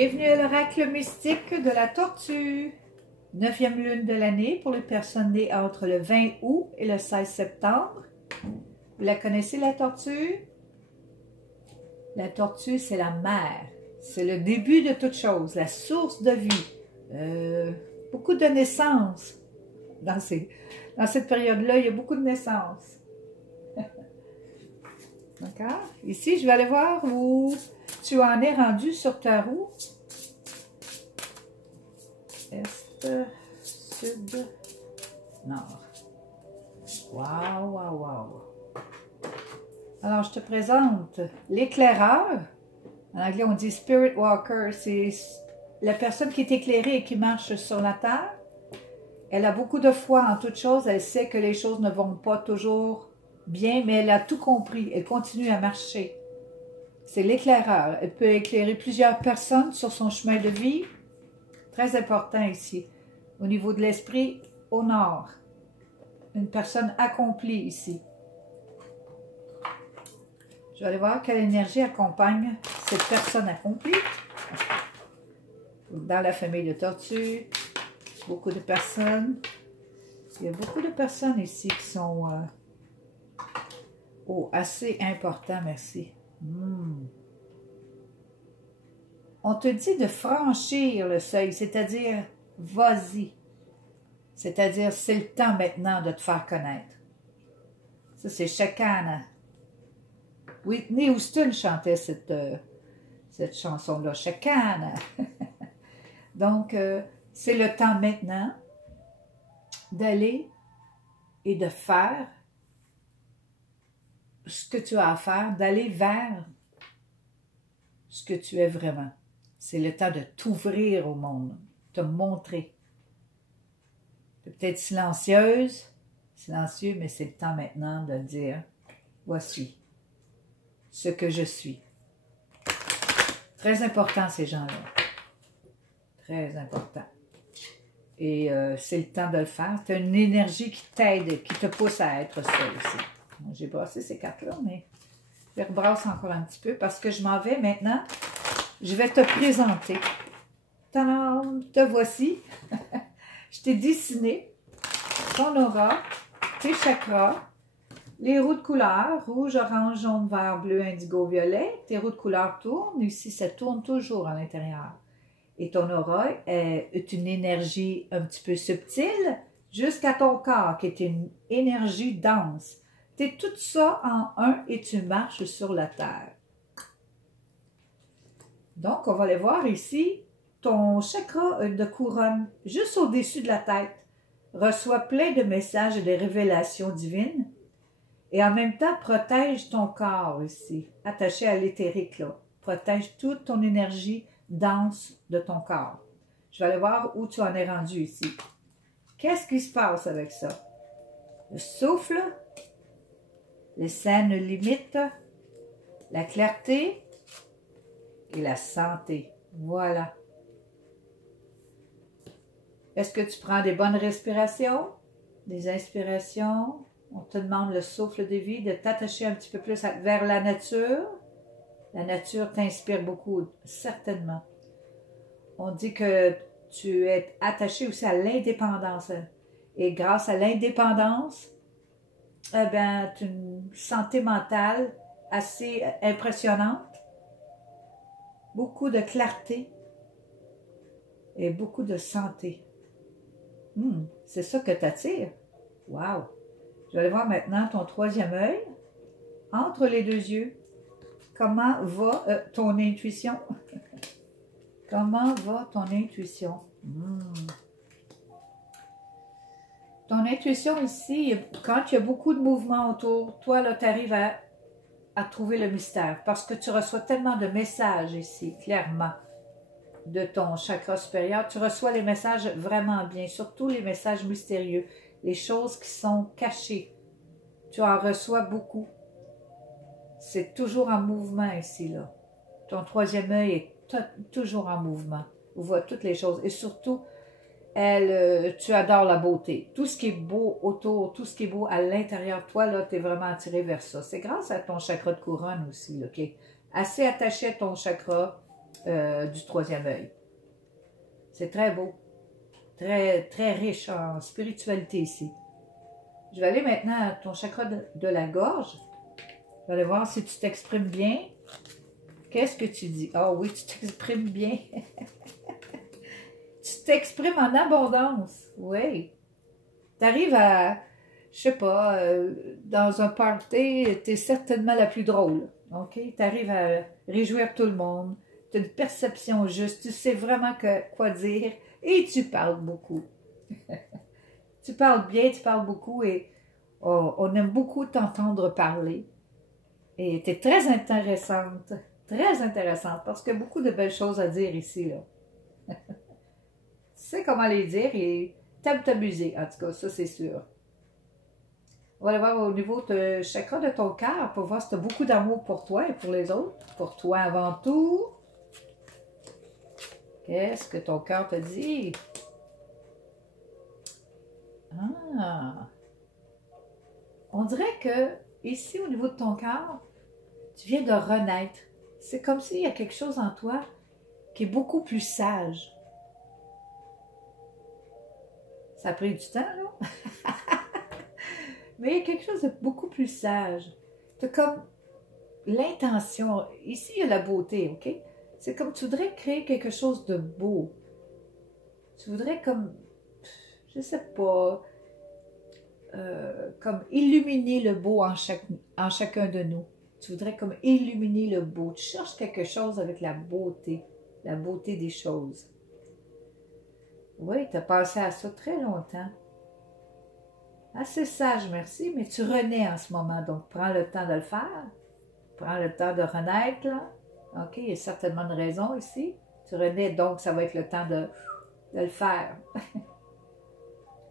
Bienvenue à l'oracle mystique de la tortue. 9e lune de l'année pour les personnes nées entre le 20 août et le 16 septembre. Vous la connaissez, la tortue? La tortue, c'est la mère. C'est le début de toute chose, la source de vie. Beaucoup de naissances. Dans cette période-là, il y a beaucoup de naissances. D'accord? Ici, je vais aller voir où tu en es rendu sur ta roue. Est, sud, nord. Wow, wow, wow. Alors, je te présente l'éclaireur. En anglais, on dit Spirit Walker. C'est la personne qui est éclairée et qui marche sur la terre. Elle a beaucoup de foi en toutes choses. Elle sait que les choses ne vont pas toujours bien, mais elle a tout compris. Elle continue à marcher. C'est l'éclaireur. Elle peut éclairer plusieurs personnes sur son chemin de vie. Très important ici. Au niveau de l'esprit, au nord. Une personne accomplie ici. Je vais aller voir quelle énergie accompagne cette personne accomplie. Dans la famille de tortues, beaucoup de personnes. Il y a beaucoup de personnes ici qui sont assez importants, merci. On te dit de franchir le seuil, c'est-à-dire vas-y. C'est-à-dire c'est le temps maintenant de te faire connaître. Ça, c'est Shekinah. Whitney Houston chantait cette chanson-là, Shekinah. Donc, c'est le temps maintenant d'aller et de faire ce que tu as à faire, d'aller vers ce que tu es vraiment. C'est le temps de t'ouvrir au monde, te montrer. Peut-être silencieuse, silencieux, mais c'est le temps maintenant de dire, voici ce que je suis. Très important, ces gens-là. Très important. Et c'est le temps de le faire. Tu as une énergie qui t'aide, qui te pousse à être seul aussi. Bon, j'ai brassé ces cartes-là, mais je les rebrasse encore un petit peu parce que je m'en vais maintenant. Je vais te présenter. Tadam! Te voici. Je t'ai dessiné ton aura, tes chakras, les roues de couleur, rouge, orange, jaune, vert, bleu, indigo, violet. Tes roues de couleur tournent. Ici, ça tourne toujours à l'intérieur. Et ton aura est une énergie un petit peu subtile jusqu'à ton corps, qui est une énergie dense. Tu es tout ça en un et tu marches sur la terre. Donc, on va aller voir ici, ton chakra de couronne, juste au-dessus de la tête, reçoit plein de messages et de révélations divines et en même temps protège ton corps ici, attaché à l'éthérique là. Protège toute ton énergie dense de ton corps. Je vais aller voir où tu en es rendu ici. Qu'est-ce qui se passe avec ça? Le souffle, les saines limites, la clarté et la santé. Voilà. Est-ce que tu prends des bonnes respirations, des inspirations? On te demande le souffle de vie, de t'attacher un petit peu plus vers la nature. La nature t'inspire beaucoup, certainement. On dit que tu es attaché aussi à l'indépendance. Et grâce à l'indépendance, eh bien, tu as une santé mentale assez impressionnante. Beaucoup de clarté et beaucoup de santé. C'est ça que tu attires. Wow! Je vais aller voir maintenant ton troisième œil. Entre les deux yeux, comment va ton intuition? Comment va ton intuition? Ton intuition ici, quand il y a beaucoup de mouvements autour, toi, là, tu arrives à trouver le mystère parce que tu reçois tellement de messages ici, clairement, de ton chakra supérieur. Tu reçois les messages vraiment bien, surtout les messages mystérieux, les choses qui sont cachées. Tu en reçois beaucoup. C'est toujours en mouvement ici, là. Ton troisième œil est toujours en mouvement. On voit toutes les choses. Et surtout, tu adores la beauté. Tout ce qui est beau autour, tout ce qui est beau à l'intérieur de toi, là, tu es vraiment attiré vers ça. C'est grâce à ton chakra de couronne aussi, là, qui est assez attaché à ton chakra du troisième œil. C'est très beau. Très, très riche en spiritualité ici. Je vais aller maintenant à ton chakra de la gorge. Je vais aller voir si tu t'exprimes bien. Qu'est-ce que tu dis? Ah oui, tu t'exprimes bien. Tu t'exprimes en abondance. Oui. Tu arrives à, je sais pas, dans un party, tu es certainement la plus drôle. OK? Tu arrives à réjouir tout le monde. Tu as une perception juste. Tu sais vraiment quoi dire. Et tu parles beaucoup. Tu parles bien, tu parles beaucoup et on aime beaucoup t'entendre parler. Et tu es très intéressante parce qu'il y a beaucoup de belles choses à dire ici, là. Tu sais comment les dire et t'aimes t'amuser, en tout cas, ça c'est sûr. On va aller voir au niveau de chakra de ton cœur pour voir si tu as beaucoup d'amour pour toi et pour les autres. Pour toi avant tout. Qu'est-ce que ton cœur te dit? Ah! On dirait que ici, au niveau de ton cœur, tu viens de renaître. C'est comme s'il y a quelque chose en toi qui est beaucoup plus sage. Ça a pris du temps, là? Mais il y a quelque chose de beaucoup plus sage. Tu as comme l'intention. Ici, il y a la beauté, OK? C'est comme tu voudrais créer quelque chose de beau. Tu voudrais comme, je sais pas, comme illuminer le beau en chacun de nous. Tu voudrais comme illuminer le beau. Tu cherches quelque chose avec la beauté des choses. Oui, tu as pensé à ça très longtemps. Assez sage, merci, mais tu renais en ce moment, donc prends le temps de le faire. Prends le temps de renaître, là. OK, il y a certainement une raison ici. Tu renais, donc ça va être le temps de le faire.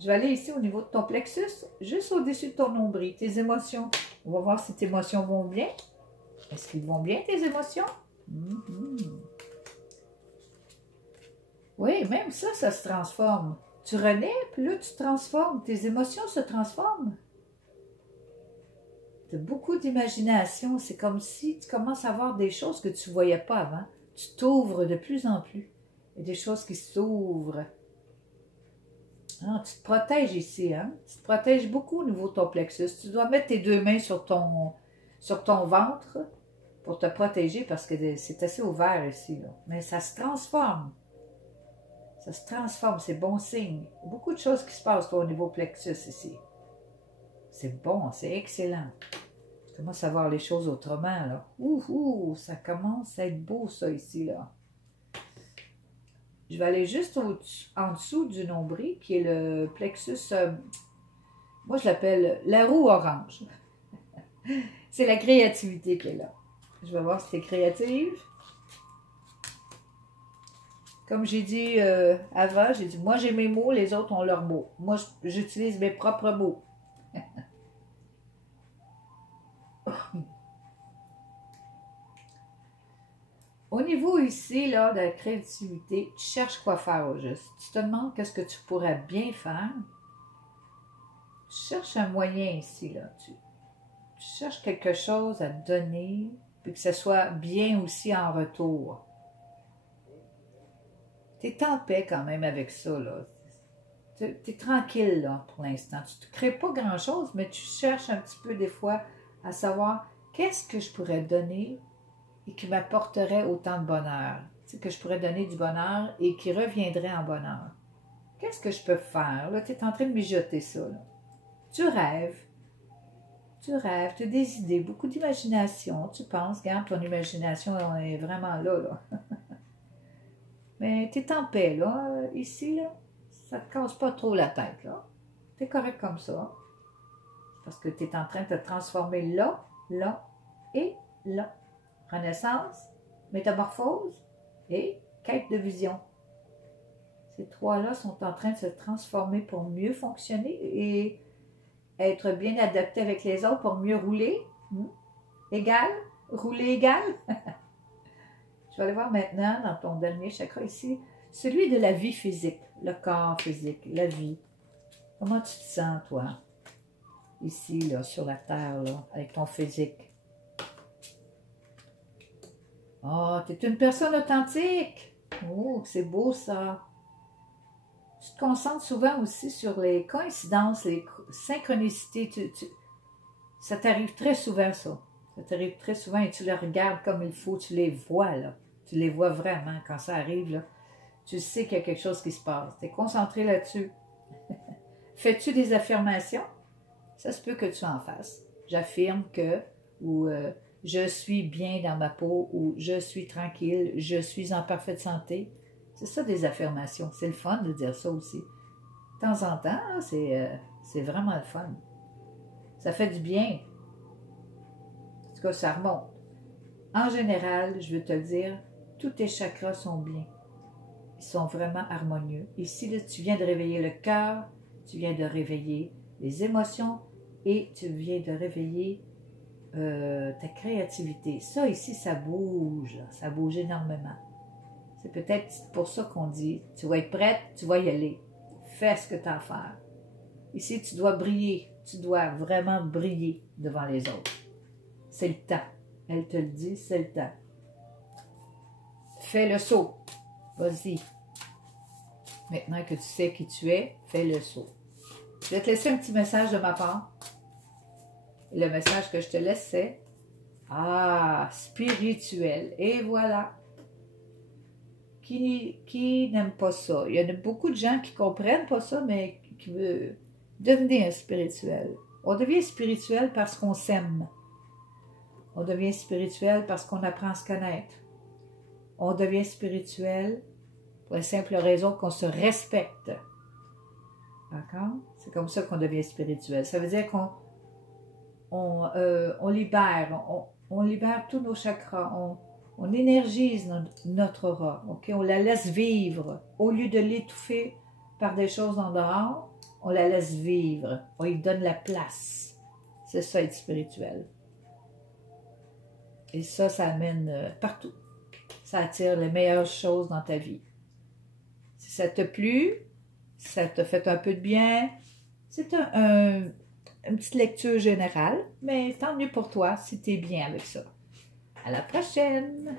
Je vais aller ici au niveau de ton plexus, juste au-dessus de ton nombril, tes émotions. On va voir si tes émotions vont bien. Est-ce qu'ils vont bien, tes émotions? Oui, même ça se transforme. Tu renais, puis là, tu te transformes. Tes émotions se transforment. Tu as beaucoup d'imagination. C'est comme si tu commences à voir des choses que tu ne voyais pas avant. Tu t'ouvres de plus en plus. Il y a des choses qui s'ouvrent. Ah, tu te protèges ici, hein? Tu te protèges beaucoup au niveau de ton plexus. Tu dois mettre tes deux mains sur ton ventre pour te protéger parce que c'est assez ouvert ici, là. Mais ça se transforme. Ça se transforme, c'est bon signe. Il y a beaucoup de choses qui se passent toi, au niveau plexus ici. C'est bon, c'est excellent. Tu commences à voir les choses autrement, là. Ça commence à être beau, ça, ici, là. Je vais aller juste en dessous du nombril, qui est le plexus, moi je l'appelle la roue orange. C'est la créativité qui est là. Je vais voir si tu es créative. Comme j'ai dit avant, j'ai dit, moi j'ai mes mots, les autres ont leurs mots. Moi, j'utilise mes propres mots. Au niveau ici, là, de la créativité, tu cherches quoi faire au juste. Tu te demandes qu'est-ce que tu pourrais bien faire. Tu cherches un moyen ici, là. Tu cherches quelque chose à te donner, puis que ce soit bien aussi en retour. Tu es en paix quand même avec ça, là. Tu es tranquille, là, pour l'instant. Tu ne crées pas grand-chose, mais tu cherches un petit peu, des fois, à savoir qu'est-ce que je pourrais donner et qui m'apporterait autant de bonheur. Tu sais, que je pourrais donner du bonheur et qui reviendrait en bonheur. Qu'est-ce que je peux faire? Là, tu es en train de mijoter ça, là. Tu rêves. Tu rêves, tu as des idées, beaucoup d'imagination. Tu penses, regarde, ton imagination est vraiment là, là. Mais tu es en paix, là, ici, là. Ça ne te casse pas trop la tête, là. Tu es correct comme ça. Parce que tu es en train de te transformer là, là et là. Renaissance, métamorphose et quête de vision. Ces trois-là sont en train de se transformer pour mieux fonctionner et être bien adaptés avec les autres pour mieux rouler. Égal? Rouler égal? Je vais aller voir maintenant dans ton dernier chakra ici, celui de la vie physique, le corps physique, la vie. Comment tu te sens, toi? Ici, là, sur la terre, là, avec ton physique. Oh, tu es une personne authentique. Oh, c'est beau ça. Tu te concentres souvent aussi sur les coïncidences, les synchronicités. Ça t'arrive très souvent, ça. Ça t'arrive très souvent et tu les regardes comme il faut. Tu les vois, là. Tu les vois vraiment quand ça arrive, là. Tu sais qu'il y a quelque chose qui se passe. Tu es concentré là-dessus. Fais-tu des affirmations? Ça se peut que tu en fasses. J'affirme que, ou je suis bien dans ma peau, ou je suis tranquille, je suis en parfaite santé. C'est ça des affirmations. C'est le fun de dire ça aussi. De temps en temps, c'est vraiment le fun. Ça fait du bien. En tout cas, ça remonte. En général, je veux te dire, tous tes chakras sont bien. Ils sont vraiment harmonieux. Ici, là, tu viens de réveiller le cœur, tu viens de réveiller les émotions et tu viens de réveiller ta créativité. Ça, ici, ça bouge. Là. Ça bouge énormément. C'est peut-être pour ça qu'on dit, tu vas être prête, tu vas y aller. Fais ce que tu as à faire. Ici, tu dois briller. Tu dois vraiment briller devant les autres. C'est le temps. Elle te le dit, c'est le temps. Fais le saut. Vas-y. Maintenant que tu sais qui tu es, fais le saut. Je vais te laisser un petit message de ma part. Le message que je te laisse, c'est spirituel. Et voilà. Qui n'aime pas ça? Il y en a beaucoup de gens qui ne comprennent pas ça, mais qui veulent devenir spirituel. On devient spirituel parce qu'on s'aime. On devient spirituel parce qu'on apprend à se connaître. On devient spirituel pour la simple raison qu'on se respecte. D'accord? C'est comme ça qu'on devient spirituel. Ça veut dire qu'on libère, on libère tous nos chakras, on énergise notre aura, ok? On la laisse vivre. Au lieu de l'étouffer par des choses en dehors, on la laisse vivre. On lui donne la place. C'est ça, être spirituel. Et ça amène partout. Ça attire les meilleures choses dans ta vie. Si ça t'a plu, si ça t'a fait un peu de bien, c'est une petite lecture générale, mais tant mieux pour toi si tu es bien avec ça. À la prochaine!